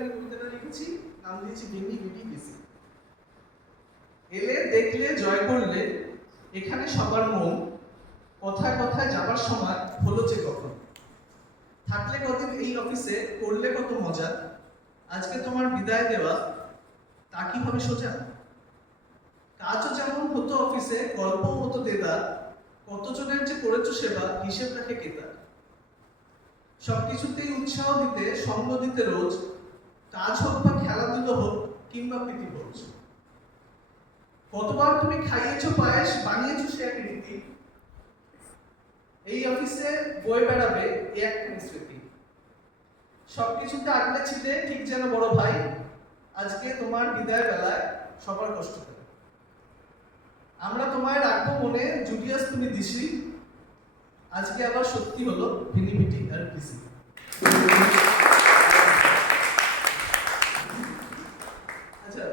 আমি কবিতাটা লিখেছি, নাম দিয়েছি ভিনি ভিটি পিসি। এলে দেখলে জয় করলে এখানে সবার মন, কথায় কথায় যাবার সময় হলো যে কখন। থাকলে কদিন এই অফিসে করলে কত মজা, আজকে তোমার বিদায় দেওয়া তা কি হবে সোজা? কাজও যেমন হতো অফিসে, গল্পও হতো দেদার, কতজনের যে করেছো সেবা হিসেব রাখে কেতার। সবকিছুতেই উৎসাহ দিতে, সঙ্গ দিতে রোজ, কাজ হোক বা খেলাধুলো হোক কিংবা প্রীতিভোজ। কতবার তুমি খাইয়েছো পায়েস, বানিয়েছো সে এক রীতি, এই অফিসে বয়ে বেড়াবে এ একখানি স্মৃতি। সবকিছুতে আগলে ছিলে ঠিক যেন বড় ভাই, আজকে তোমার বিদায় বেলায় সবার কষ্ট হবে। আমরা তোমায় রাখবো মনে, জুলিয়াস তুমি দিশি, আজকে আবার সত্যি হলো ভিনি ভিটি আর পিসি। আচ্ছা,